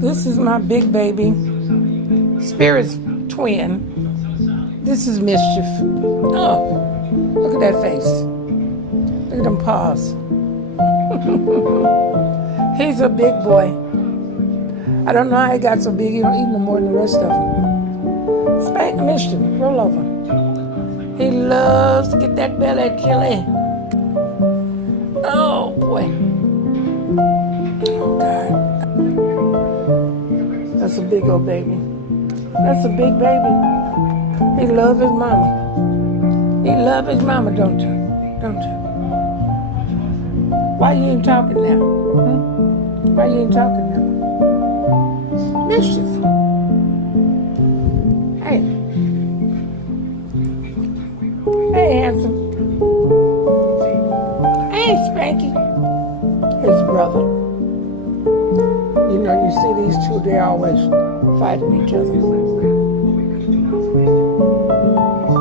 This is my big baby, Spirit's twin. This is Mischief. Oh, look at that face. Look at them paws. He's a big boy. I don't know how he got so big. He don't eat no more than the rest of them. Spank Mischief, roll over. He loves to get that belly chili. Oh boy. Oh God. That's a big old baby. That's a big baby. He loves his mama. He loves his mama, don't you? Don't you? Why you ain't talking now? Why you ain't talking now? Mischief. Hey. Hey, handsome. Hey, Spanky. His brother. You know, you see these two, they're always fighting each other.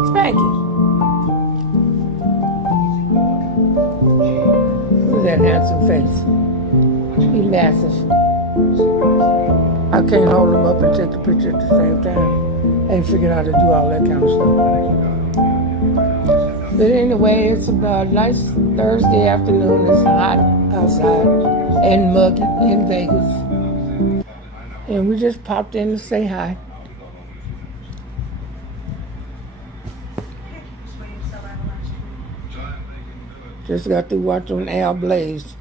Spanky. Look at that handsome face. He's massive. I can't hold him up and take the picture at the same time. I ain't figured out how to do all that kind of stuff. But anyway, it's a nice Thursday afternoon. It's hot outside and muggy in Vegas. And we just popped in to say hi. Just got through watching Al Blaze.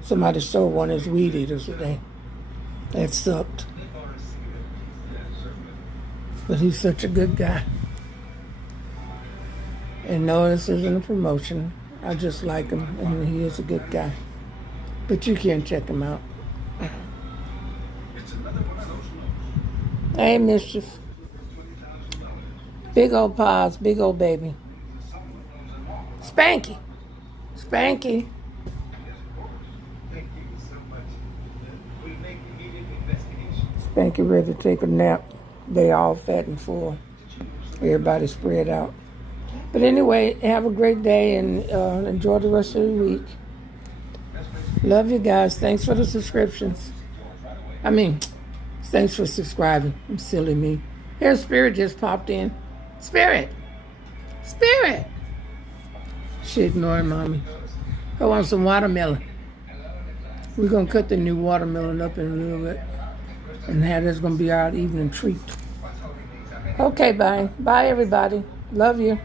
Somebody stole one of his weed eaters today. That sucked. But he's such a good guy. And no, this isn't a promotion. I just like him, and he is a good guy. But you can check him out. Hey, Mischief. Big old paws, big old baby. Spanky. Spanky. Spanky ready to take a nap. They all fat and full. Everybody spread out. But anyway, have a great day and enjoy the rest of the week. Love you guys. Thanks for the subscriptions. Thanks for subscribing. I'm silly me. Here's Spirit just popped in. Spirit. Spirit. She ignoring mommy. I want some watermelon. We're going to cut the new watermelon up in a little bit. And that's going to be our evening treat. Okay, bye. Bye, everybody. Love you.